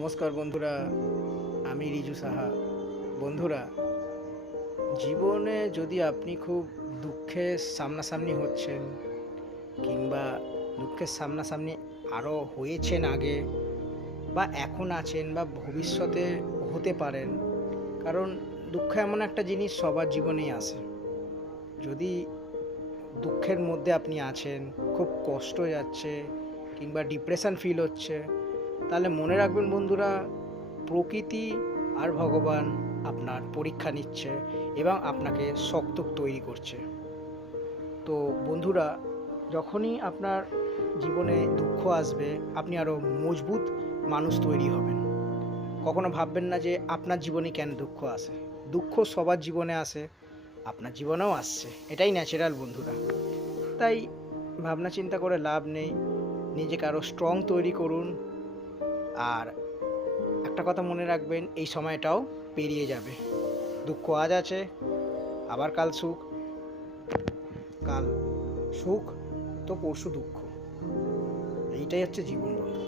নমস্কার বন্ধুরা, আমি রিজু সাহা। বন্ধুরা, জীবনে যদি আপনি খুব দুঃখের সামনাসামনি হচ্ছেন কিংবা দুঃখের সামনাসামনি আরও হয়েছেন আগে বা এখন আছেন বা ভবিষ্যতে হতে পারেন, কারণ দুঃখ এমন একটা জিনিস সবার জীবনেই আসে। যদি দুঃখের মধ্যে আপনি আছেন, খুব কষ্ট যাচ্ছে কিংবা ডিপ্রেশন ফিল হচ্ছে তাহলে মনে রাখবেন বন্ধুরা, প্রকৃতি আর ভগবান আপনার পরীক্ষা নিচ্ছে এবং আপনাকে শক্ত তৈরি করছে। তো বন্ধুরা, যখনই আপনার জীবনে দুঃখ আসবে, আপনি আরও মজবুত মানুষ তৈরি হবেন। কখনো ভাববেন না যে আপনার জীবনে কেন দুঃখ আসে। দুঃখ সবার জীবনে আসে, আপনার জীবনেও আসছে। এটাই ন্যাচারাল বন্ধুরা। তাই ভাবনা চিন্তা করে লাভ নেই। নিজেকে আরও স্ট্রং তৈরি করুন। আর একটা কথা মনে রাখবেন, এই সময়টাও পেরিয়ে যাবে। দুঃখ আজ আছে, আবার কাল সুখ। কাল সুখ, তো পরশু দুঃখ। এইটাই হচ্ছে জীবন